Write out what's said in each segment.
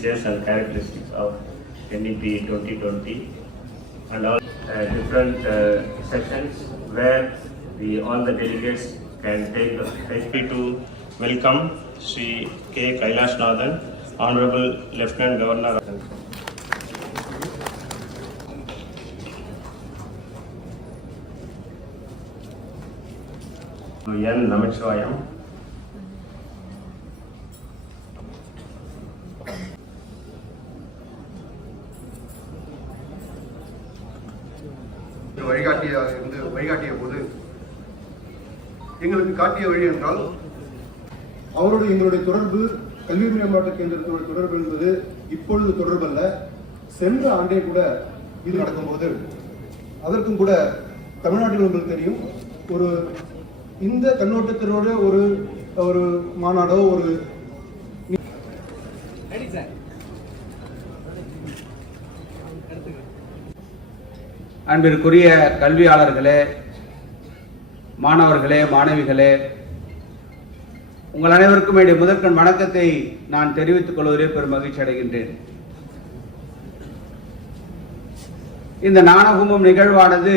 features and characteristics of NEP 2020 and all different sections where all the delegates can take to welcome Sri K. Kailashnathan, Honorable Lieutenant Governor. N. Namachivayam. வழிகாட்டிய போது எங்களுக்கு காட்டிய வழி என்றால் எங்களுடைய தொடர்பு கல்வி மேம்பாட்டு கேந்திரத்தோட தொடர்பு என்பது இப்பொழுது தொடர்பல்ல. சென்ற ஆண்டே கூட இது நடக்கும்போது அதற்கும் கூட தமிழ்நாட்டில் உங்களுக்கு தெரியும் ஒரு இந்த கண்ணோட்டத்தினோட ஒரு மாநாடோ ஒரு அன்பிற்குரிய கல்வியாளர்களே, மாணவர்களே, மாணவிகளே, உங்கள் அனைவருக்கும் என்னுடைய முதற்கண் வணக்கத்தை நான் தெரிவித்துக் கொள்வதிலே பெரும் மகிழ்ச்சி அடைகின்றேன். இந்த ஞான கும்பம் நிகழ்வானது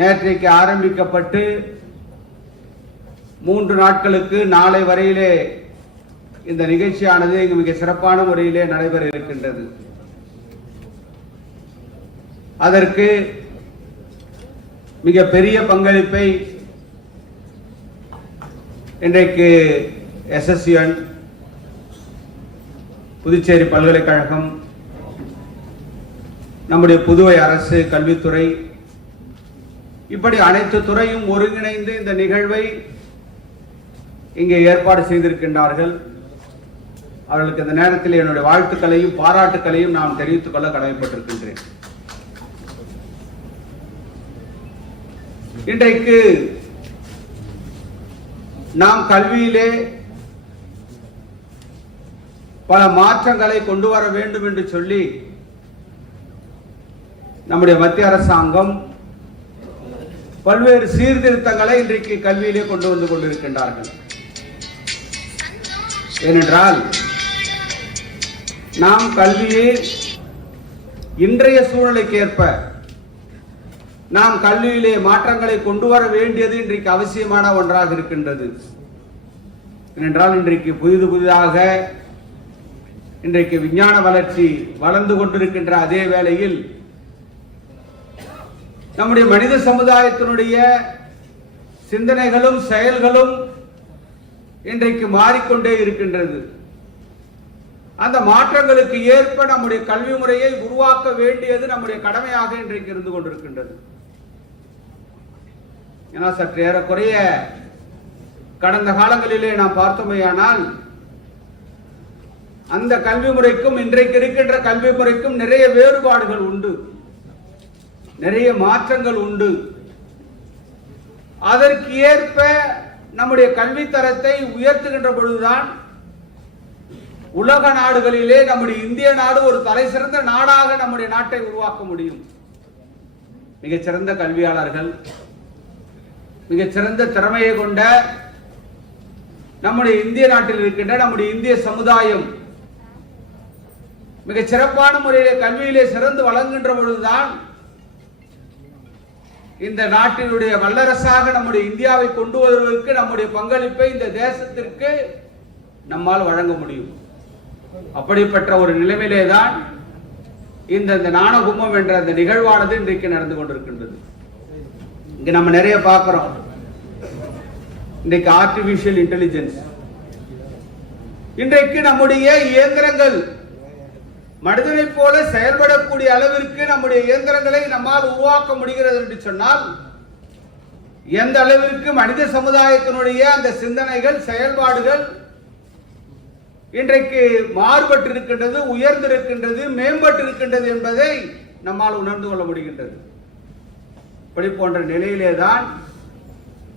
நேற்றைக்கு ஆரம்பிக்கப்பட்டு 3 நாட்களுக்கு நாளை வரையிலே இந்த நிகழ்ச்சியானது மிக சிறப்பான முறையிலே நடைபெற இருக்கின்றது. அதற்கு மிக பெரிய பங்களிப்பை இன்றைக்கு SSUN, புதுச்சேரி பல்கலைக்கழகம், நம்முடைய புதுவை அரசு கல்வித்துறை, இப்படி அனைத்து துறையும் ஒருங்கிணைந்து இந்த நிகழ்வை இங்கே ஏற்பாடு செய்திருக்கின்றார்கள். அவர்களுக்கு இந்த நேரத்தில் என்னுடைய வாழ்த்துக்களையும் பாராட்டுக்களையும் நான் தெரிவித்துக் கொள்ள கடமைப்பட்டிருக்கின்றேன். இன்றைக்கு நாம் கல்வியிலே பல மாற்றங்களை கொண்டு வர வேண்டும் என்று சொல்லி நம்முடைய மத்திய அரசாங்கம் பல்வேறு சீர்திருத்தங்களை இன்றைக்கு கல்வியிலே கொண்டு வந்து கொண்டிருக்கின்றார்கள். ஏனென்றால் நாம் கல்வியை இன்றைய சூழ்நிலைக்கு ஏற்ப நாம் கல்வியிலே மாற்றங்களை கொண்டு வர வேண்டியது இன்றைக்கு அவசியமான ஒன்றாக இருக்கின்றது. ஏனென்றால் இன்றைக்கு புதிதாக இன்றைக்கு விஞ்ஞான வளர்ச்சி வளர்ந்து கொண்டிருக்கின்ற அதே வேளையில் நம்முடைய மனித சமுதாயத்தினுடைய சிந்தனைகளும் செயல்களும் இன்றைக்கு மாறிக்கொண்டே இருக்கின்றது. அந்த மாற்றங்களுக்கு ஏற்ப நம்முடைய கல்வி முறையை உருவாக்க வேண்டியது நம்முடைய கடமையாக இன்றைக்கு இருந்து கொண்டிருக்கின்றது. ஏன்னா சற்று ஏறக்குறைய கடந்த காலங்களிலே நாம் பார்த்தோமேயானால் அந்த கல்வி முறைக்கும் இன்றைக்கு இருக்கின்ற கல்வி முறைக்கும் நிறைய வேறுபாடுகள் உண்டு, நிறைய மாற்றங்கள் உண்டு. அதற்கு ஏற்ப நம்முடைய கல்வி தரத்தை உயர்த்துகின்ற பொழுதுதான் உலக நாடுகளிலே நம்முடைய இந்திய நாடு ஒரு தலை சிறந்த நாடாக நம்முடைய நாட்டை உருவாக்க முடியும். மிகச்சிறந்த கல்வியாளர்கள், மிகச்சிறந்த திறமையை கொண்ட நம்முடைய இந்திய நாட்டில் இருக்கின்ற நம்முடைய இந்திய சமுதாயம் மிக சிறப்பான முறையிலே கல்வியிலே சிறந்து வழங்குகின்ற பொழுதுதான் இந்த நாட்டினுடைய வல்லரசாக நம்முடைய இந்தியாவை கொண்டு வருவதற்கு நம்முடைய பங்களிப்பை இந்த தேசத்திற்கு நம்மால் வழங்க முடியும். அப்படிப்பட்ட ஒரு நிலைமையிலே தான் இந்த ஞான கும்பம் என்ற அந்த நிகழ்வானது இன்றைக்கு நடந்து கொண்டிருக்கின்றது. இங்க நம்ம நிறைய பார்க்கிறோம். இன்றைக்கு ஆர்டிபிஷியல் இன்டெலிஜென்ஸ், இன்றைக்கு நம்முடைய இயந்திரங்கள் மனிதனை போல செயல்படக்கூடிய அளவிற்கு நம்முடைய இயந்திரங்களை நம்மால் உருவாக்க முடிகிறது என்று சொன்னால் எந்த அளவிற்கு மனித சமுதாயத்தினுடைய அந்த சிந்தனைகள், செயல்பாடுகள் இன்றைக்கு மாறுபட்டிருக்கின்றது, உயர்ந்திருக்கின்றது, மேம்பட்டிருக்கின்றது என்பதை நம்மால் உணர்ந்து கொள்ள முடிகின்றது. இப்படி போன்ற நிலையிலேதான்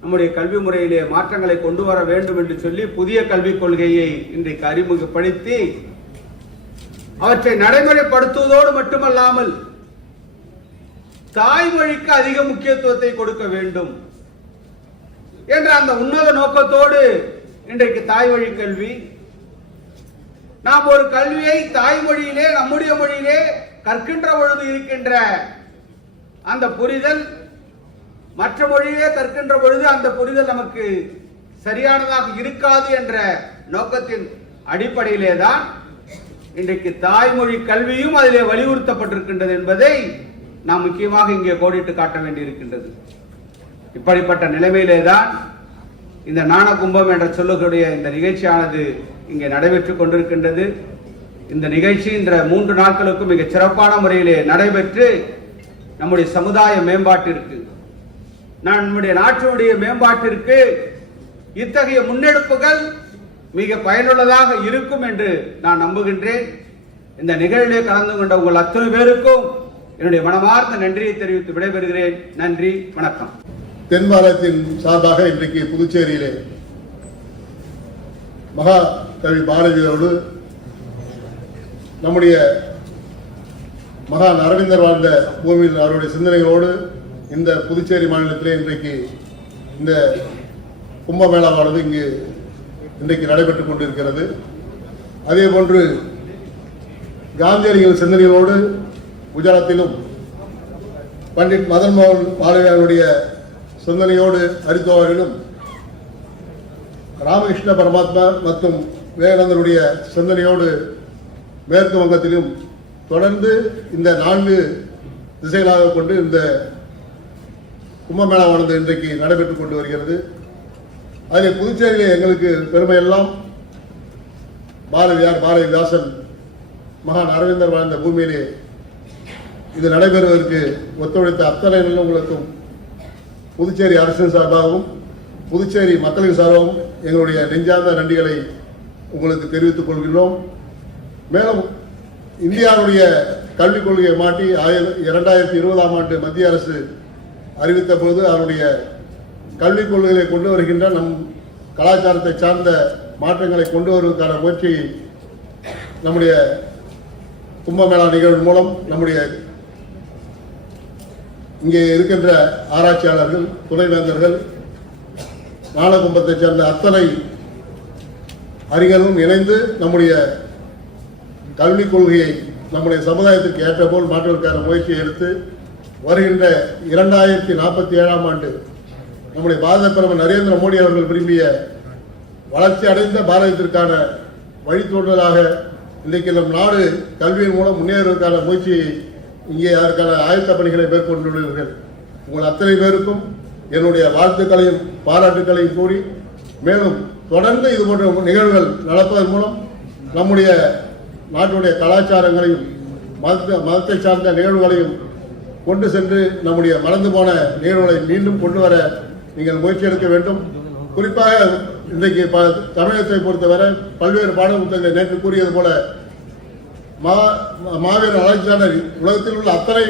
நம்முடைய கல்வி முறையிலே மாற்றங்களை கொண்டு வர வேண்டும் என்று சொல்லி புதிய கல்விக் கொள்கையை இன்றைக்கு அறிமுகப்படுத்தி அவற்றை நடைமுறைப்படுத்துவதோடு மட்டுமல்லாமல் தாய்மொழிக்கு அதிக முக்கியத்துவத்தை கொடுக்க வேண்டும் என்ற அந்த உன்னத நோக்கத்தோடு இன்றைக்கு தாய்மொழி கல்வி, நாம் ஒரு கல்வியை தாய்மொழியிலே நம்முடைய மொழியிலே கற்கின்ற பொழுது இருக்கின்ற அந்த புரிதல் மற்ற மொழியிலே கற்கின்ற பொழுது அந்த புரிதல் நமக்கு சரியானதாக இருக்காது என்ற நோக்கத்தின் அடிப்படையிலே தான் இன்றைக்கு தாய்மொழி கல்வியும் அதிலே வலியுறுத்தப்பட்டிருக்கின்றது என்பதை நாம் முக்கியமாக இங்கே கோடிட்டு காட்ட வேண்டியிருக்கின்றது. இப்படிப்பட்ட நிலைமையிலே தான் இந்த ஞான கும்பம் என்ற சொல்லக்கூடிய இந்த நிகழ்ச்சியானது இங்கே நடைபெற்றுக் கொண்டிருக்கின்றது. இந்த நிகழ்ச்சி இந்த 3 நாட்களுக்கும் மிக சிறப்பான முறையிலே நடைபெற்று நம்முடைய சமுதாய மேம்பாட்டிற்கு நம்முடைய நாட்டினுடைய மேம்பாட்டிற்கு இத்தகைய முன்னெடுப்புகள் மிக பயனுள்ளதாக இருக்கும் என்று நான் நம்புகின்றேன். இந்த நிகழ்விலே கலந்து கொண்ட உங்கள் அத்தனை பேருக்கும் என்னுடைய மனமார்ந்த நன்றியை தெரிவித்து விடைபெறுகிறேன். நன்றி, வணக்கம். தென் பாரதத்தின் சார்பாக இன்றைக்கு புதுச்சேரியிலே மகா கவி பாரதியோடு நம்முடைய மகான் அரவிந்தர் வாழ்ந்த பூமியில் அவருடைய சிந்தனைகளோடு இந்த புதுச்சேரி மாநிலத்திலே இன்றைக்கு இந்த கும்பமேளாவானது இன்றைக்கு நடைபெற்றுக் கொண்டிருக்கிறது. அதே போன்று காந்தியடிகள் சிந்தனைகளோடு குஜராத்திலும் பண்டிட் மதன் மோகன் மாளவியாருடைய சிந்தனையோடு ஹரித்வாரிலும் ராமகிருஷ்ண பரமாத்மா மற்றும் விவேகானந்தருடைய சிந்தனையோடு மேற்கு வங்கத்திலும் தொடர்ந்து இந்த 4 திசைகளாக கொண்டு இந்த கும்பமேளாவானது இன்றைக்கு நடைபெற்றுக் கொண்டு வருகிறது. அதில் புதுச்சேரியிலே எங்களுக்கு பெருமையெல்லாம் பாரதியார், பாரதிதாசன், மகான் அரவிந்தர் வாழ்ந்த பூமியிலே இது நடைபெறுவதற்கு ஒத்துழைத்த அத்தனை நல்லவங்களுக்கும் புதுச்சேரி அரசின் சார்பாகவும் புதுச்சேரி மக்களின் சார்பாகவும் எங்களுடைய நெஞ்சார்ந்த நன்றிகளை உங்களுக்கு தெரிவித்துக் கொள்கிறோம். மேலும் இந்தியாவுடைய கல்விக் கொள்கையை மாற்றி 2020ஆம் ஆண்டு மத்திய அரசு அறிவித்த போது அதனுடைய கல்விக் கொள்கைகளை கொண்டு வருகின்ற நம் கலாச்சாரத்தை சார்ந்த மாற்றங்களை கொண்டு வருவதற்கான முயற்சியை நம்முடைய கும்பமேளா நிகழ்வு மூலம் நம்முடைய இங்கே இருக்கின்ற ஆராய்ச்சியாளர்கள், துணைவேந்தர்கள், ஞான கும்பத்தை சேர்ந்த அத்தனை அறிஞர்களும் இணைந்து நம்முடைய கல்விக் கொள்கையை நம்முடைய சமுதாயத்திற்கு ஏற்ற போல் மாற்றுவதற்கான முயற்சியை எடுத்து வருகின்ற 2047ஆம் ஆண்டு நம்முடைய பாரத பிரதமர் நரேந்திர மோடி அவர்கள் விரும்பிய வளர்ச்சி அடைந்த பாரதத்திற்கான வழித்தோன்றலாக இன்றைக்கு நம் நாடு கல்வியின் மூலம் முன்னேறுவதற்கான முயற்சியை இங்கே அதற்கான ஆயத்த பணிகளை மேற்கொண்டுள்ளீர்கள். உங்கள் அத்தனை பேருக்கும் என்னுடைய வாழ்த்துக்களையும் பாராட்டுக்களையும் கூறி மேலும் தொடர்ந்து இது போன்ற நிகழ்வுகள் நடப்பதன் மூலம் நம்முடைய நாட்டுடைய கலாச்சாரங்களையும் மதத்தை சார்ந்த நிகழ்வுகளையும் கொண்டு சென்று நம்முடைய மறந்து போன நிகழ்வுகளை மீண்டும் கொண்டு வர நீங்கள் முயற்சி எடுக்க வேண்டும். குறிப்பாக இன்றைக்கு தமிழகத்தை பொறுத்தவரை பல்வேறு பாடப்புத்தகங்களை நேற்று கூறியது போல மாவீரர் ஆராய்ச்சியாளர் உலகத்தில் உள்ள அத்தனை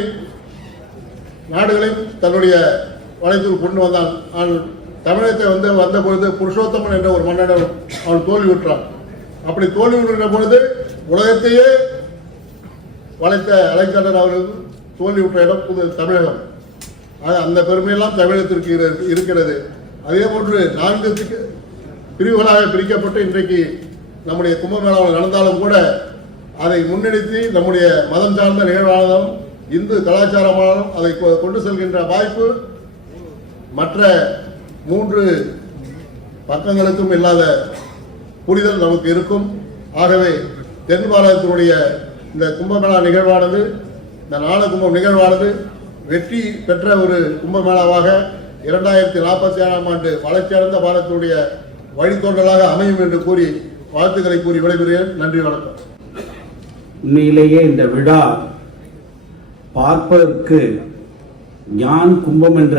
நாடுகளையும் தன்னுடைய வளையத்தில் கொண்டு வந்தான். தமிழகத்தை வந்த பொழுது புருஷோத்தமன் என்ற ஒரு மன்னன் அவன் தோல்வியுற்றான். அப்படி தோல்வியுற்ற பொழுது உலகத்தையே வளைத்த அலெக்சாண்டர் அவர்களுக்கு தோல்வியுற்ற இடம் புது தமிழகம். அந்த பெருமையெல்லாம் தமிழகத்திற்கு இருக்கிறது. அதே போன்று 4 பிரிவுகளாக பிரிக்கப்பட்டு இன்றைக்கு நம்முடைய கும்பமேளாவில் நடந்தாலும் கூட அதை முன்னெடுத்து நம்முடைய மதம் சார்ந்த நிகழ்வானாலும் இந்து கலாச்சாரமானாலும் அதை கொண்டு செல்கின்ற வாய்ப்பு மற்ற 3 பக்கங்களுக்கும் இல்லாத புரிதல் நமக்கு இருக்கும். ஆகவே தென் பாரதத்தினுடைய இந்த கும்பமேளா நிகழ்வானது, இந்த ஞான கும்பம் நிகழ்வானது வெற்றி பெற்ற ஒரு கும்பமேளாவாக 2047ஆம் ஆண்டு வளர்ச்சியடைந்த பாரதத்தினுடைய வழித்தோன்றலாக அமையும் என்று கூறி வாழ்த்துக்களை கூறி விடைபெறுகிறேன். நன்றி, வணக்கம். உண்மையிலேயே இந்த விழா பார்ப்பதற்கு ஞான கும்பம் என்ற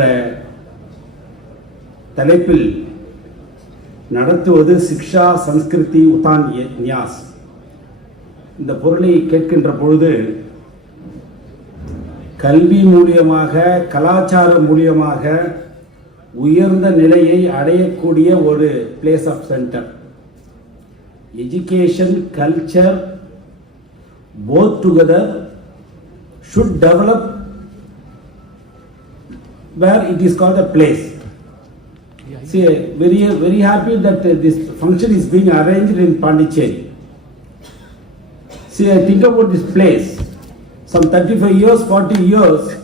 தலைப்பில் நடத்துவது சிக்ஷா சம்ஸ்கிருதி உதான் ன்யாஸ். இந்த பொருளை கேட்கின்ற பொழுது கல்வி மூலியமாக, கலாச்சாரம் மூலியமாக உயர்ந்த நிலையை அடையக்கூடிய ஒரு place of centre. Education, culture both together should develop where it is called a place. See, very happy that this function is being arranged in Puducherry. See, I think about this place. Some 35 years, 40 years,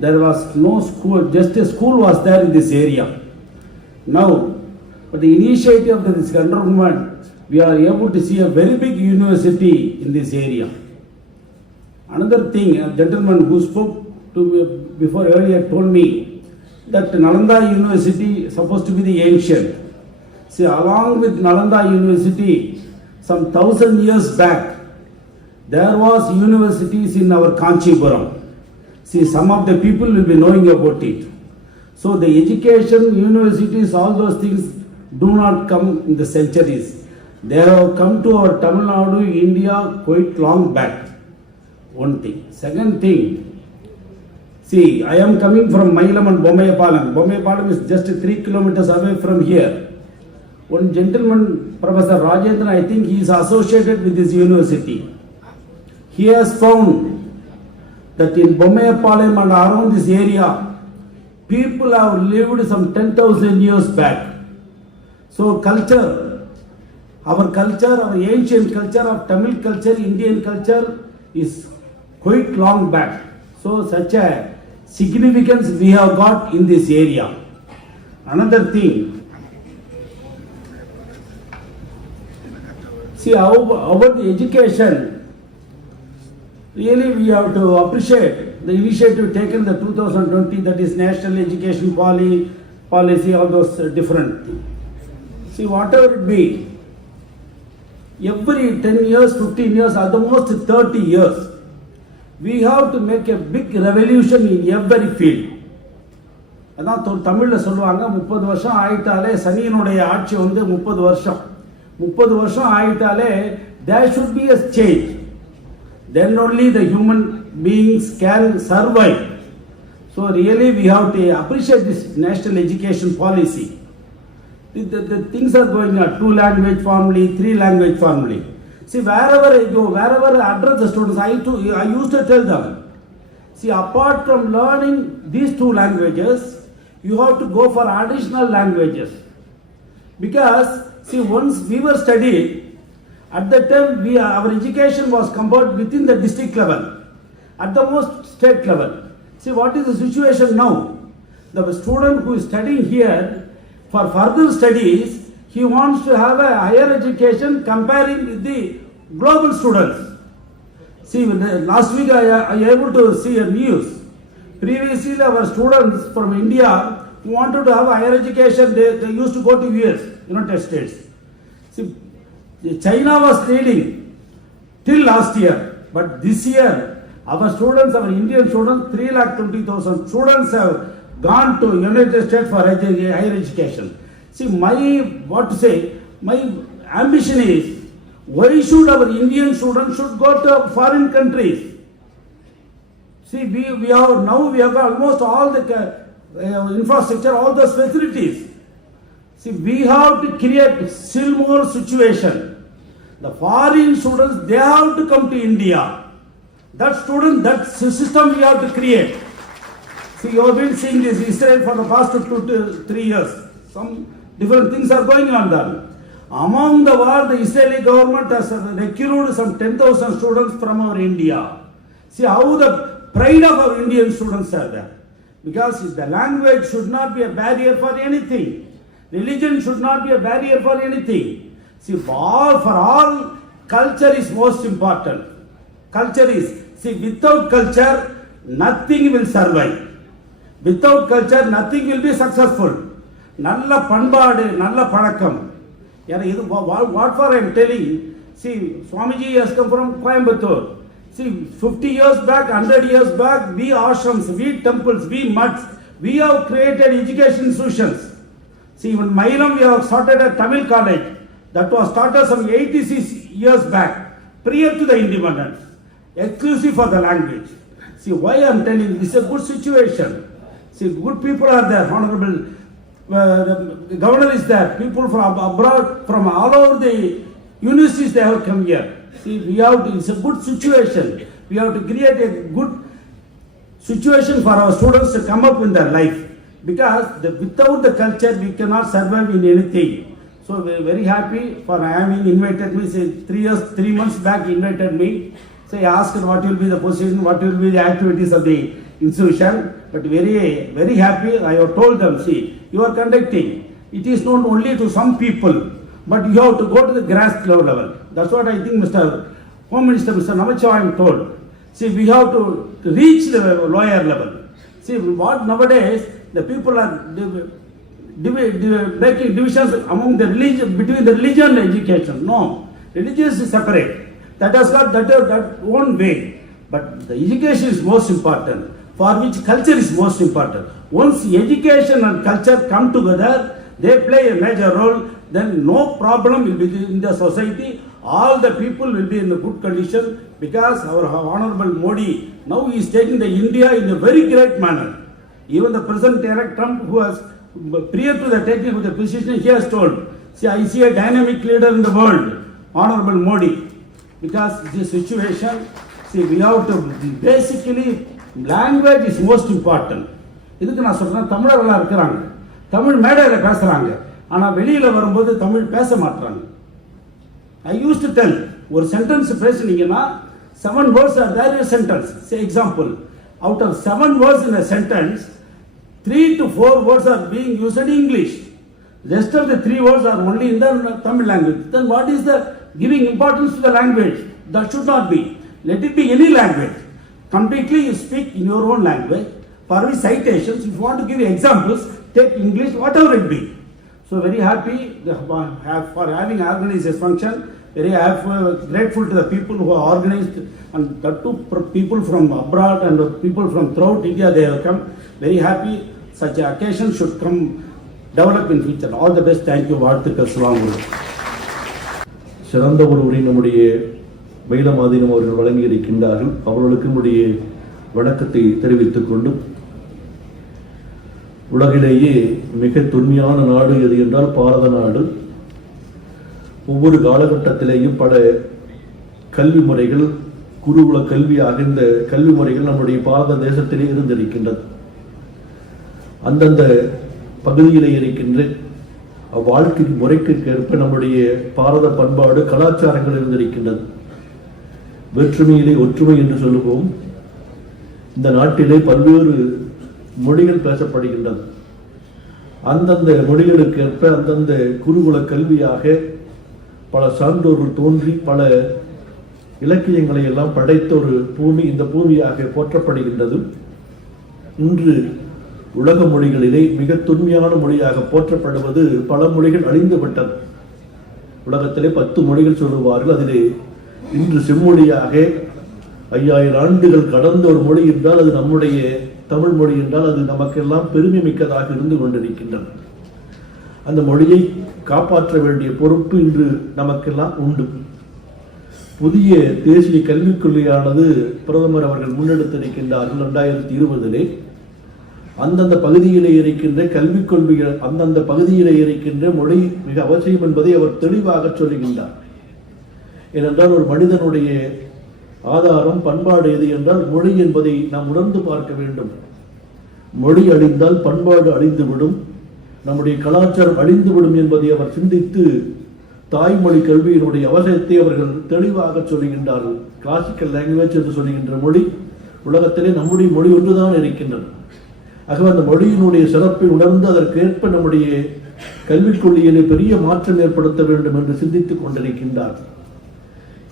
there was no school, just a school was there in this area. Now, but the initiative of this government, we are able to see a very big university in this area. Another thing, a gentleman who spoke to me before earlier told me that Nalanda University is supposed to be the ancient. See, along with Nalanda University, some 1,000 years back, there was universities in our Kanchipuram. See, some of the people will be knowing about it. So the education, universities, all those things do not come in the centuries. They have come to our Tamil Nadu, India quite long back. One thing. Second thing, see, I am coming from Mailam and Bommayapalam. Bommayapalam is just 3 kilometers away from here. One gentleman, Professor Rajendran, I think he is associated with this university. He has found that in Bommayapalam and around this area, people have lived some 10,000 years back. So culture, our ancient culture of Tamil culture, Indian culture is quite long back. So such a significance we have got in this area. Another thing, see about the education, really we have to appreciate the initiative taken the 2020, that is National Education Policy, all those different things. See, whatever it be, every 10 years, 15 years, at the most 30 years, we have to make a big revolution in every field. அதான் தமிழில் சொல்லுவாங்க 30 வருஷம் ஆயிட்டாலே சனியினுடைய ஆட்சி வந்து 30 வருஷம் 30 வருஷம் ஆயிட்டாலே there should be a change. Then only the human beings can survive. So really we have to appreciate this national education policy. The things are going on, 2 language family, 3 language family. See, wherever I go, wherever I address the students, I used to tell them, see, apart from learning these 2 languages, you have to go for additional languages. Because, see, once we were studied, at that time our education was compared within the district level, at the most state level. See, what is the situation now? The student who is studying here, for further studies, he wants to have a higher education comparing with the global students. See, last week I able to see a news. Previously, our students from India who wanted to have a higher education, they used to go to US, United States. See, China was leading till last year, but this year, our students, our Indian students, 320,000 students have gone to United States for higher education. See, my ambition is, why should our Indian students should go to foreign countries? See, we have got almost all the infrastructure, all those facilities. See, we have to create still more situation. The foreign students, they have to come to India. That system we have to create. See, you have been seeing this Israel for the past 2 to 3 years. Some different things are going on there. Among the war, the Israeli government has recruited some 10,000 students from our India. See how the pride of our Indian students are there. Because the language should not be a barrier for anything. Religion should not be a barrier for anything. See, for all, culture is most important. Culture is, see, without culture, nothing will survive. Without culture, nothing will be successful. Nalla panbaadu, nalla panakkam. What for I am telling, see, Swamiji has come from Coimbatore. See, 50 years back, 100 years back, we ashrams, we temples, we mutts, we have created education institutions. See, in Mailam we have started a Tamil college that was started some 86 years back, prior to the independence, exclusive for the language. See, why I am telling, this is a good situation. See, good people are there, honorable the governor is there, people from abroad, from all over the universities they have come here. See, it's a good situation. We have to create a good situation for our students to come up in their life. Because without the culture, we cannot survive in anything. So So very happy for having invited me. Say 3 months back he invited me. So I asked what will be the position, what will be the activities of the institution. But very happy. I have told them, see, you are conducting. It is not only to some people, but you have to go to the grass level. That's what I think Mr. Home Minister, Mr. Namachawam told. See, we have to reach the lower level. See, what nowadays the people are making divisions among the religion, between the religion and education. No, religious is separate. That has got that own way. But the education is most important, for which culture is most important. Once education and culture come together, they play a major role, then no problem will be in the society. All the people will be in a good condition, because our Honorable Modi now is taking the India in a very great manner. Even the President-elect Trump, who has prior to the taking of the position, he has told, see, I see a dynamic leader in the world, Honorable Modi. Because this situation, see, we have to basically, language is most important. இதுக்கு நான் சொல்றேன், தமிழர்களா இருக்கிறாங்க, தமிழ் மேடையில பேசுறாங்க, ஆனா வெளியில வரும்போது தமிழ் பேச மாட்டாங்க. I used to tell, ஒரு sentence பேசுனீங்கன்னா 7 words are there in a sentence. Say example, out of 7 words in a sentence, 3 to 4 words are being used in English. Rest of the 3 words are only in the Tamil language. Then what is the giving importance to the language? That should not be. Let it be any language. Completely you speak in your own language. For which citations, if you want to give examples, take English, whatever it be. So very happy for having organized this function. Very grateful to the people who are organized, and the two people from abroad and the people from throughout India, they have come. Very happy. Such an occasion should come, develop in future. All the best. Thank you. வாழ்த்துக்கள். சுவாமி. சிறந்த ஒரு உரை நம்முடைய மயிலமாதீனம் அவர்கள் வழங்கி இருக்கின்றார்கள். அவர்களுக்கு நம்முடைய வணக்கத்தை தெரிவித்துக் கொண்டு, உலகிலேயே மிக தொன்மையான நாடு எது என்றால் பாரத நாடு. ஒவ்வொரு காலகட்டத்திலேயும் பல கல்வி முறைகள், குருகுல கல்வியாக இந்த கல்வி முறைகள் நம்முடைய பாரத தேசத்திலே இருந்திருக்கின்றது. அந்தந்த பகுதியிலே இருக்கின்ற வாழ்க்கை முறைக்கு ஏற்ப நம்முடைய பாரத பண்பாடு, கலாச்சாரங்கள் இருந்திருக்கின்றது. வேற்றுமையிலே ஒற்றுமை என்று சொல்லுவோம். இந்த நாட்டிலே பல்வேறு மொழிகள் பேசப்படுகின்றது. அந்தந்த மொழிகளுக்கு ஏற்ப அந்தந்த குருகுல கல்வியாக பல சான்றோர்கள் தோன்றி பல இலக்கியங்களை எல்லாம் படைத்த ஒரு பூமி இந்த பூமியாக போற்றப்படுகின்றது. இன்று உலக மொழிகளிலே மிக தொன்மையான மொழியாக போற்றப்படுவது பல மொழிகள் அழிந்து விட்டது. உலகத்திலே 10 மொழிகள் சொல்லுவார்கள். அதிலே இன்று செம்மொழியாக 5000 ஆண்டுகள் கடந்த ஒரு மொழி என்றால் அது நம்முடைய தமிழ் மொழி என்றால் அது நமக்கெல்லாம் பெருமை மிக்கதாக இருந்து கொண்டிருக்கின்றது. அந்த மொழியை காப்பாற்ற வேண்டிய பொறுப்பு இன்று நமக்கெல்லாம் உண்டு. புதிய தேசிய கல்விக் கொள்கையானது பிரதமர் அவர்கள் முன்னெடுத்திருக்கின்றார்கள் 2020. அந்தந்த பகுதியிலே இருக்கின்ற கல்விக் கொள்கைகள், அந்தந்த பகுதியிலே இருக்கின்ற மொழி மிக அவசியம் என்பதை அவர் தெளிவாக சொல்லுகின்றார். ஏனென்றால் ஒரு மனிதனுடைய ஆதாரம் பண்பாடு எது என்றால் மொழி என்பதை நாம் உணர்ந்து பார்க்க வேண்டும். மொழி அழிந்தால் பண்பாடு அழிந்துவிடும், நம்முடைய கலாச்சாரம் அழிந்துவிடும் என்பதை அவர் சிந்தித்து தாய்மொழி கல்வியினுடைய அவசியத்தை அவர்கள் தெளிவாக சொல்லுகின்றார்கள். கிளாசிக்கல் லாங்குவேஜ் என்று சொல்லுகின்ற மொழி உலகத்திலே நம்முடைய மொழி ஒன்றுதான் இருக்கின்றது. ஆகவே அந்த மொழியினுடைய சிறப்பை உணர்ந்து அதற்கேற்ப நம்முடைய கல்விக் கொள்கையிலே பெரிய மாற்றம் ஏற்படுத்த வேண்டும் என்று சிந்தித்துக் கொண்டிருக்கின்றார்.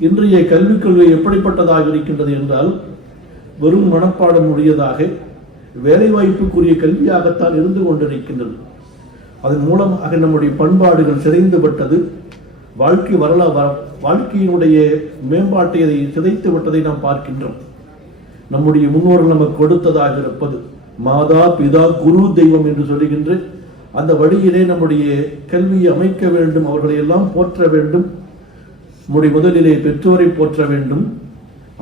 இன்றைய கல்விக் கொள்கை எப்படிப்பட்டதாக இருக்கின்றது என்றால் வெறும் மனப்பாடம் உடையதாக வேலைவாய்ப்புக்குரிய கல்வியாகத்தான் இருந்து கொண்டிருக்கின்றது. அதன் மூலமாக நம்முடைய பண்பாடுகள் சிதைந்து விட்டது. வாழ்க்கையினுடைய மேம்பாட்டை அதை சிதைத்து விட்டதை நாம் பார்க்கின்றோம். நம்முடைய முன்னோர்கள் நமக்கு கொடுத்ததாக இருப்பது மாதா பிதா குரு தெய்வம் என்று சொல்லுகின்ற அந்த வழியிலே நம்முடைய கல்வியை அமைக்க வேண்டும். அவர்களை எல்லாம் போற்ற வேண்டும். நம்முடைய முதலிலே பெற்றோரை போற்ற வேண்டும்,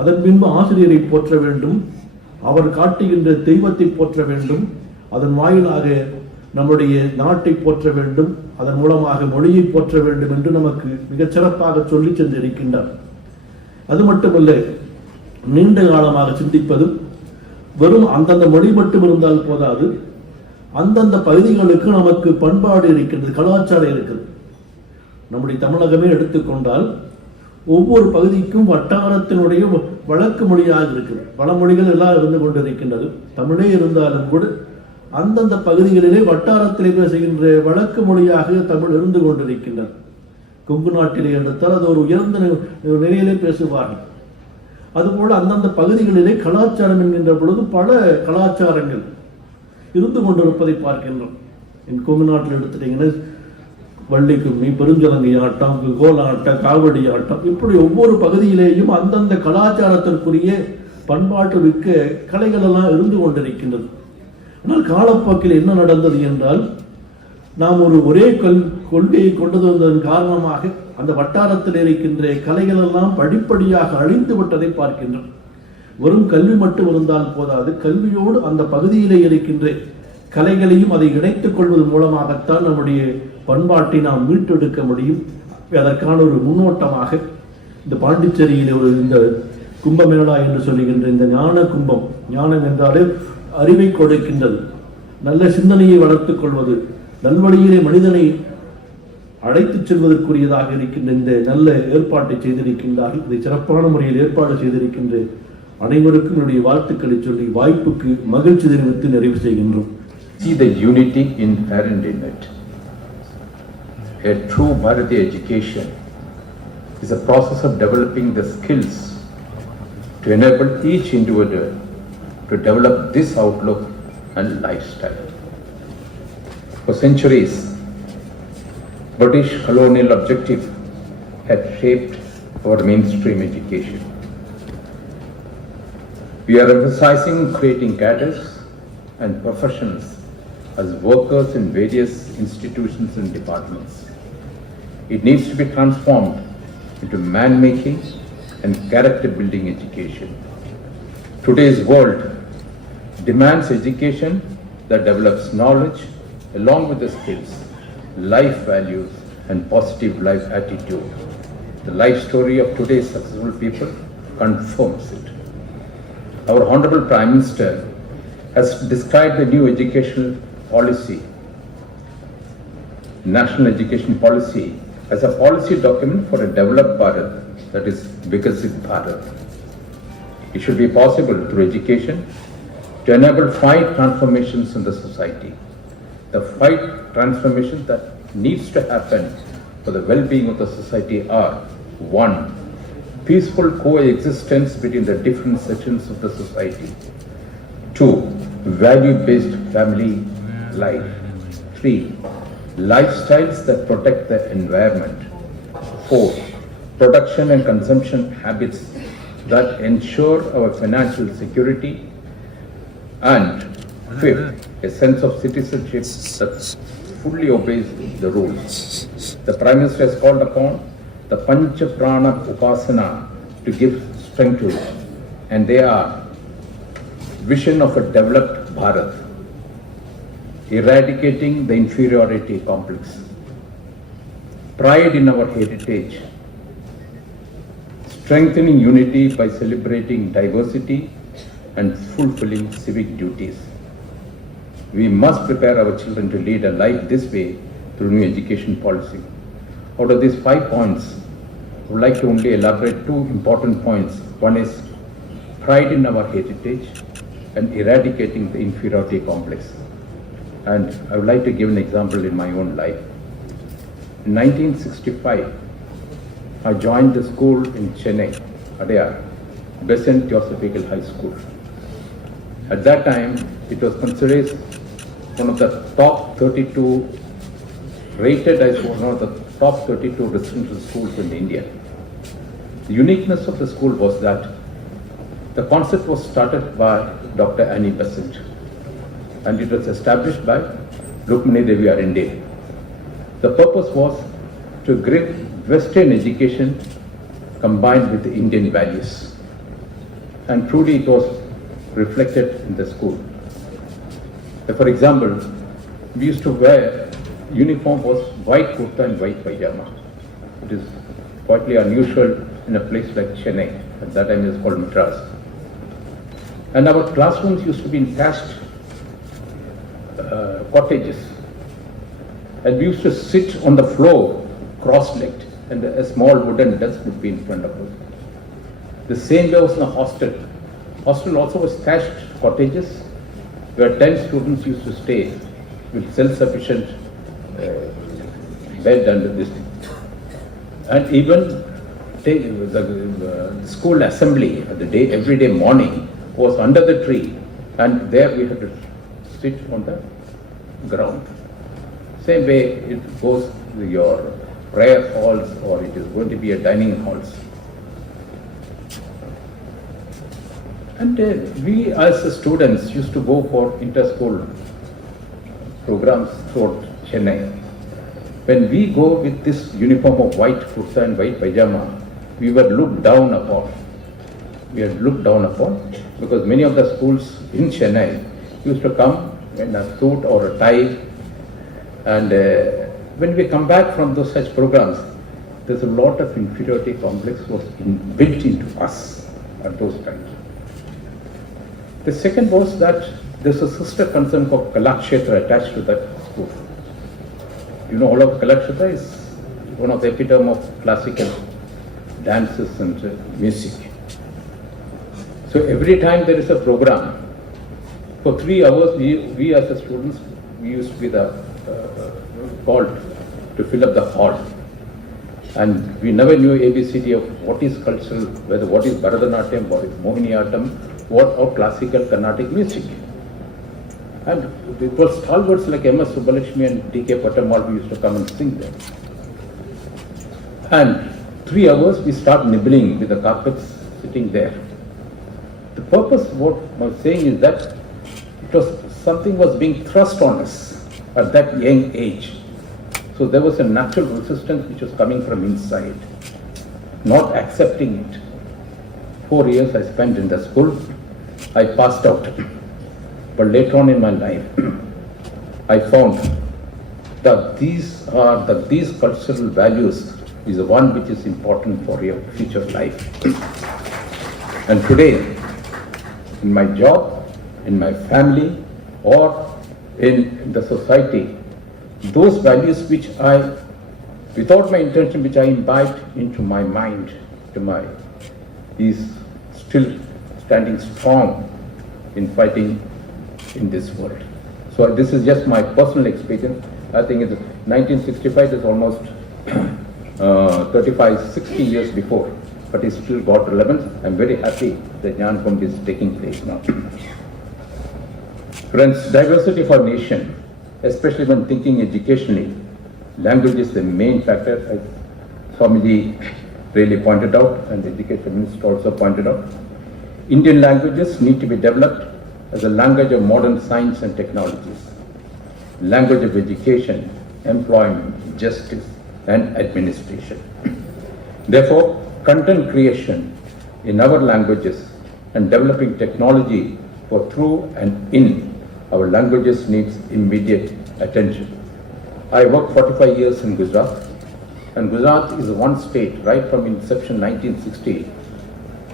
அதன் பின்பு ஆசிரியரை போற்ற வேண்டும், அவர் காட்டுகின்ற தெய்வத்தை போற்ற வேண்டும், அதன் வாயிலாக நம்முடைய நாட்டை போற்ற வேண்டும், அதன் மூலமாக மொழியை போற்ற வேண்டும் என்று நமக்கு மிகச் சிறப்பாக சொல்லி சென்றிருக்கின்றார். அது மட்டுமல்ல, நீண்ட காலமாக சிந்திப்பதும் வெறும் அந்தந்த மொழி மட்டும் இருந்தால் போதாது, அந்தந்த பகுதிகளுக்கு நமக்கு பண்பாடு இருக்கின்றது, கலாச்சாரம் இருக்குது. நம்முடைய தமிழகமே எடுத்துக்கொண்டால் ஒவ்வொரு பகுதிக்கும் வட்டாரத்தினுடைய வழக்கு மொழியாக இருக்குது. பல மொழிகள் எல்லாம் இருந்து கொண்டிருக்கின்றது. தமிழே இருந்தாலும் கூட அந்தந்த பகுதிகளிலே வட்டாரத்திலே பேசுகின்ற வழக்கு மொழியாக தமிழ் இருந்து கொண்டிருக்கின்றது. கொங்கு நாட்டிலே எடுத்தால் அது ஒரு உயர்ந்த நிலையிலே பேசுவார்கள். அதுபோல அந்தந்த பகுதிகளிலே கலாச்சாரம் என்கின்ற பொழுது பல கலாச்சாரங்கள் இருந்து கொண்டிருப்பதை பார்க்கின்றோம். கொங்கு நாட்டில் எடுத்துட்டீங்கன்னா வள்ளி கும்மி, பெருஞ்சலங்கை ஆட்டம், கோலாட்டம், காவடி ஆட்டம், இப்படி ஒவ்வொரு பகுதியிலேயும் அந்தந்த கலாச்சாரத்திற்குரிய பண்பாட்டு மிக்க கலைகள் எல்லாம் இருந்து கொண்டிருக்கின்றது. ஆனால் காலப்போக்கில் என்ன நடந்தது என்றால், நாம் ஒரே கொள்கையை கொண்டு வந்ததன் காரணமாக அந்த வட்டாரத்தில் இருக்கின்ற கலைகள் எல்லாம் படிப்படியாக அழிந்து விட்டதை பார்க்கின்றோம். வெறும் கல்வி மட்டும் இருந்தால் போதாது, கல்வியோடு அந்த பகுதியிலே இருக்கின்ற கலைகளையும் அதை இணைத்துக் கொள்வதன் மூலமாகத்தான் நம்முடைய பண்பாட்டை நாம் மீட்டெடுக்க முடியும். அதற்கான ஒரு முன்னோட்டமாக இந்த பாண்டிச்சேரியில் இந்த கும்பமேளா என்று சொல்லுகின்ற இந்த ஞான கும்பம், ஞானம் என்றாலே அறிவை கொடுக்கின்றது, நல்ல சிந்தனையை வளர்த்துக் கொள்வது, நல்வழியிலே மனிதனை அழைத்துச் செல்வதற்குரியதாக இருக்கின்ற இந்த நல்ல ஏற்பாட்டை செய்திருக்கின்றார்கள். இதை சிறப்பான முறையில் ஏற்பாடு செய்திருக்கின்ற அனைவருக்கும் என்னுடைய வாழ்த்துக்களை சொல்லி வாய்ப்புக்கு மகிழ்ச்சி தெரிவித்து நிறைவு செய்கின்றோம். See the unity inherent in it. A true Bharatiya education is a process of developing the skills to enable each individual to develop this outlook and lifestyle. For centuries, British colonial objective had shaped our mainstream education. We are emphasizing creating cadres and professionals as workers in various institutions and departments. It needs to be transformed into man-making and character-building education. Today's world demands education that develops knowledge along with the skills, life values, and positive life attitude. The life story of today's successful people confirms it. Our Honorable Prime Minister has described the new educational policy, National Education Policy, as a policy document for a developed Bharat, that is Vikasit Bharat. It should be possible through education to enable 5 transformations in the society. The 5 transformations that needs to happen for the well-being of the society are: 1. Peaceful coexistence between the different sections of the society. 2. Value-based family life. 3. Lifestyles that protect the environment. 4. Production and consumption habits that ensure our financial security. And 5th, a sense of citizenship that fully obeys the rules. The Prime Minister has called upon the Pancha Prana Upasana to give strength to it, and they are vision of a developed Bharat, eradicating the inferiority complex, pride in our heritage, strengthening unity by celebrating diversity and fulfilling civic duties. We must prepare our children to lead a life this way through new education policy. Out of these 5 points, I would like to only elaborate 2 important points. One is pride in our heritage and eradicating the inferiority complex. And I would like to give an example in my own life. In 1965, I joined the school in Chennai, Adayar, Besant Josephine High School. At that time, it was considered one of the top 32, rated as one of the top 32 residential schools in India. The uniqueness of the school was that the concept was started by Dr. Annie Besant, and it was established by Rukmini Devi Arinde. The purpose was to give Western education combined with the Indian values, and truly it was reflected in the school. For example, we used to wear uniform was white kurta and white pajama. It is quite unusual in a place like Chennai. At that time it was called Madras. And our classrooms used to be in thatched cottages. And we used to sit on the floor cross-legged, and a small wooden desk would be in front of us. The same way was in a hostel. Hostel also was thatched cottages where 10 students used to stay with self-sufficient bed and this. And even the school assembly every day morning was under the tree, and there we had to sit on the ground. Same way it goes with your prayer halls, or it is going to be a dining halls. And we as students used to go for inter-school programs throughout Chennai. When we go with this uniform of white kurta and white pajama, we were looked down upon. We were looked down upon because many of the schools in Chennai used to come in a suit or a tie, and when we come back from those such programs, there's a lot of inferiority complex was built into us at those times. The second was that there's a sister concern called Kailashnathan attached to that school. You know, all of Kailashnathan is one of the epitome of classical dances and music. So every time there is a program, for 3 hours we as the students, we used to be called to fill up the hall. And we never knew ABCD of what is cultural, whether what is Bharatanatyam, what is Mohiniyattam, what or classical Carnatic music. And it was stalwarts like M.S. Subbalakshmi and D.K. Pattamal who used to come and sing there. And 3 hours we start nibbling with the carpets sitting there. The purpose of what I'm saying is that it was something was being thrust on us at that young age. So there was a natural resistance which was coming from inside, not accepting it. 4 years I spent in the school. I passed out. But later on in my life, I found that these cultural values is the one which is important for your future life. And today, in my job, in my family, or in the society, those values which without my intention, which I imbibe into my mind, is still standing strong in fighting in this world. So this is just my personal experience. I think it's 1965 is almost 60 years before, but it still got relevance. I'm very happy that Gnana Kumb is taking place now. Friends, diversity for nation, especially when thinking educationally, language is the main factor, as Swamiji really pointed out, and the Education Minister also pointed out. Indian languages need to be developed as a language of modern science and technologies, language of education, employment, justice, and administration. Therefore, content creation in our languages and developing technology for through and in our languages needs immediate attention. I worked 45 years in Gujarat, and Gujarat is one state, right from inception 1960,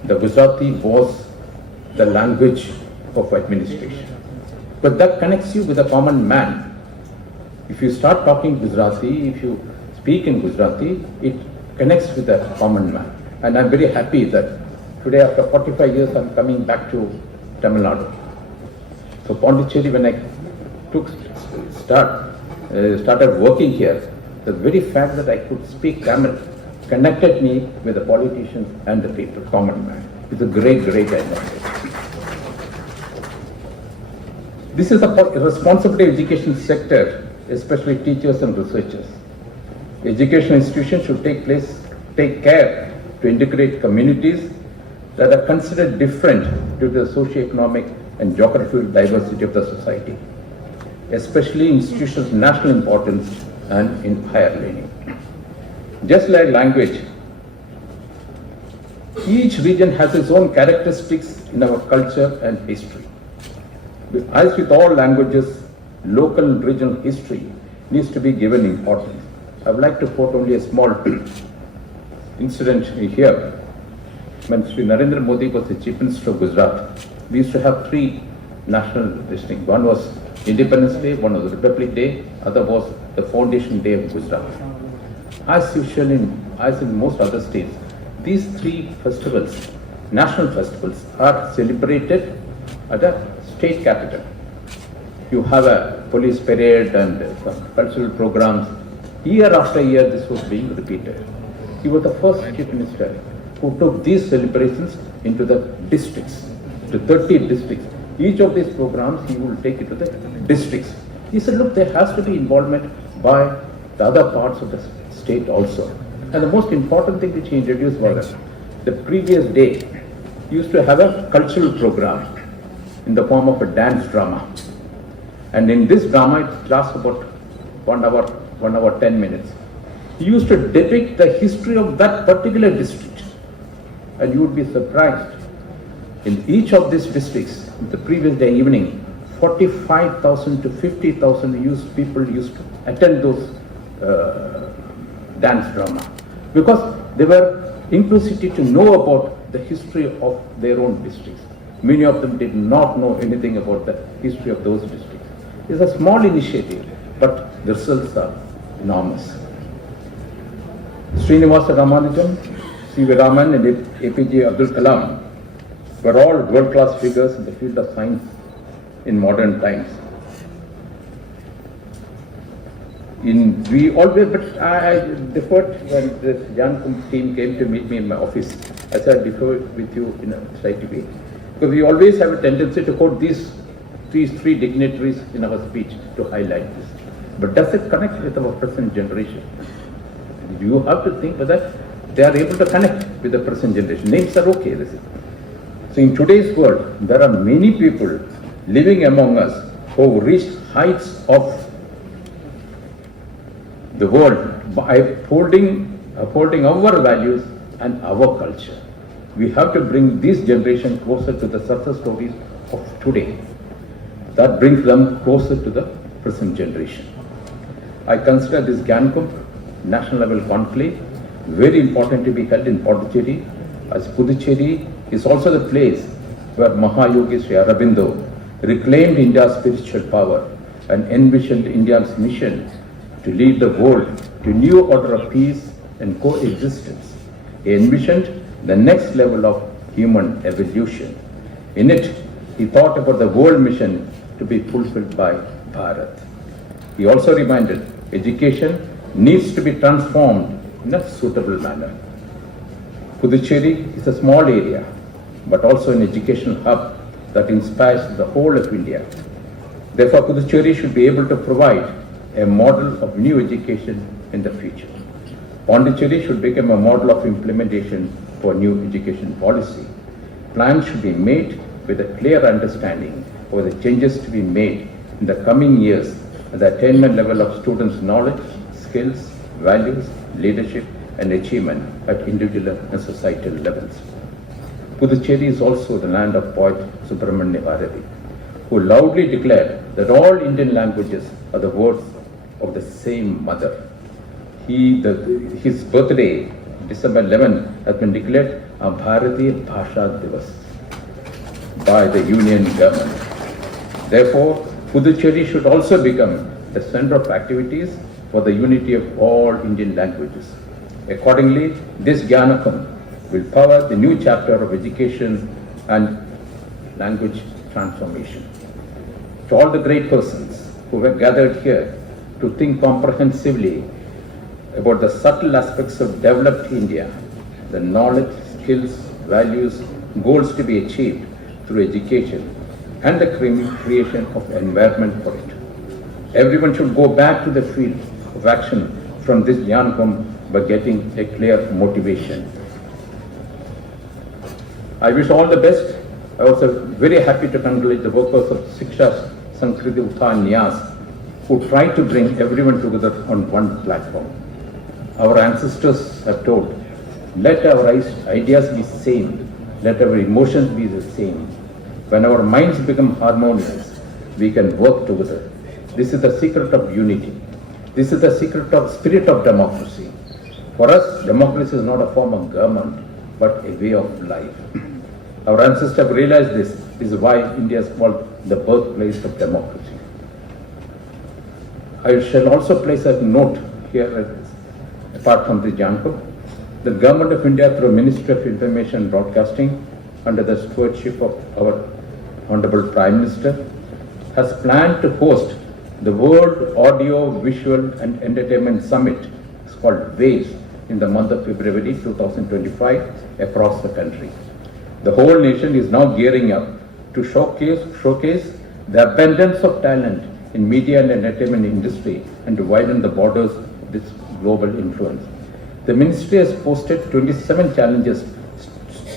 the Gujarati was the language of administration. But that connects you with a common man. If you start talking Gujarati, if you speak in Gujarati, it connects with a common man. And I'm very happy that today, after 45 years, I'm coming back to Tamil Nadu. So Puducherry, when I started working here, the very fact that I could speak Tamil connected me with the politicians and the people, common man. It's a great advantage. This is a responsibility education sector, especially teachers and researchers. Education institutions should take care to integrate communities that are considered different due to the socio-economic and geographical diversity of the society, especially institutions of national importance and in higher learning. Just like language, each region has its own characteristics in our culture and history. As with all languages, local and regional history needs to be given importance. I would like to quote only a small incident here. When Sri Narendra Modi was the Chief Minister of Gujarat, we used to have 3 national districts. One was Independence Day, one was Republic Day, other was the Foundation Day of Gujarat. As usual as in most other states, these three festivals, national festivals, are celebrated at a state capital. You have a police parade and cultural programs. Year after year, this was being repeated. He was the first chief minister who took these celebrations into the districts, to 30 districts. Each of these programs, he will take it to the districts. He said, look, there has to be involvement by the other parts of the state also. And the most important thing which he introduced was the previous day, he used to have a cultural program in the form of a dance drama. And in this drama, it lasts about 1 hour, 10 minutes. He used to depict the history of that particular district. And you would be surprised. In each of these districts, the previous day evening, 45,000 to 50,000 people used to attend those dance drama. Because they were inquisitive to know about the history of their own districts. Many of them did not know anything about the history of those districts. It's a small initiative, but the results are enormous. Srinivasa Ramanujan, C.V. Raman and APJ Abdul Kalam were all world-class figures in the field of science in modern times. We always, but I deferred when the Gnana Kumb team came to meet me in my office. I said, defer with you in a slightly way. Because we always have a tendency to quote these three dignitaries in our speech to highlight this. But does it connect with our present generation? You have to think whether they are able to connect with the present generation. Names are okay. So in today's world, there are many people living among us who have reached heights of the world by upholding our values and our culture. We have to bring this generation closer to the success stories of today. That brings them closer to the present generation. I consider this Gnana Kumb national level conclave very important to be held in Puducherry, as Puducherry is also the place where Mahayogi Sri Aurobindo reclaimed India's spiritual power and envisioned India's mission to lead the world to a new order of peace and coexistence. He envisioned the next level of human evolution. In it, he thought about the world mission to be fulfilled by Bharat. He also reminded education needs to be transformed in a suitable manner. Puducherry is a small area, but also an educational hub that inspires the whole of India. Therefore, Puducherry should be able to provide a model of new education in the future. Pondicherry should become a model of implementation for new education policy. Plans should be made with a clear understanding of the changes to be made in the coming years at the attainment level of students' knowledge, skills, values, leadership, and achievement at individual and societal levels. Puducherry is also the land of poet Subramanya Bharati, who loudly declared that all Indian languages are the words of the same mother. His birthday, December 11, has been declared a Bharatiya Bhasha Divas by the Union government. Therefore, Puducherry should also become the center of activities for the unity of all Indian languages. Accordingly, this Gnana Kumb will power the new chapter of education and language transformation. To all the great persons who were gathered here to think comprehensively about the subtle aspects of developed India, the knowledge, skills, values, goals to be achieved through education, and the creation of environment for it. Everyone should go back to the field of action from this Gnana Kumb by getting a clear motivation. I wish all the best. I was very happy to congratulate the workers of Shiksha Sanskriti Utthana Nyas who tried to bring everyone together on one platform. Our ancestors have told, let our ideas be same, let our emotions be the same. When our minds become harmonious, we can work together. This is the secret of unity. This is the secret of spirit of democracy. For us, democracy is not a form of government, but a way of life. Our ancestors have realized this. This is why India is called the birthplace of democracy. I shall also place a note here, a apart from the Gnana Kumb, the Government of India through Ministry of Information and Broadcasting under the stewardship of our Honorable Prime Minister has planned to host the World Audio, Visual and Entertainment Summit, it's called WAVES, in the month of February 2025 across the country. The whole nation is now gearing up to showcase the abundance of talent in media and entertainment industry and to widen the borders of this global influence. The ministry has posted 27 challenges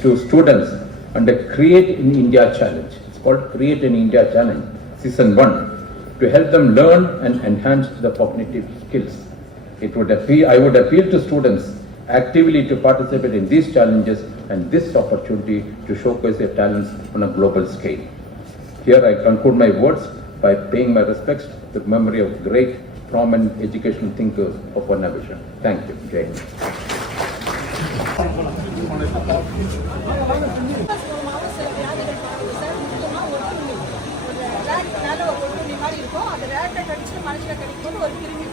to students under Create in India Challenge. It's called Create in India Challenge, Season 1, to help them learn and enhance the cognitive skills. I would appeal to students actively to participate in these challenges and this opportunity to showcase their talents on a global scale. Here I conclude my words by paying my respects to the memory of great, prominent educational thinkers of our nation. Thank you. Jai Hind. மனுஷனை கடிக்கும் ஒரு கிருமி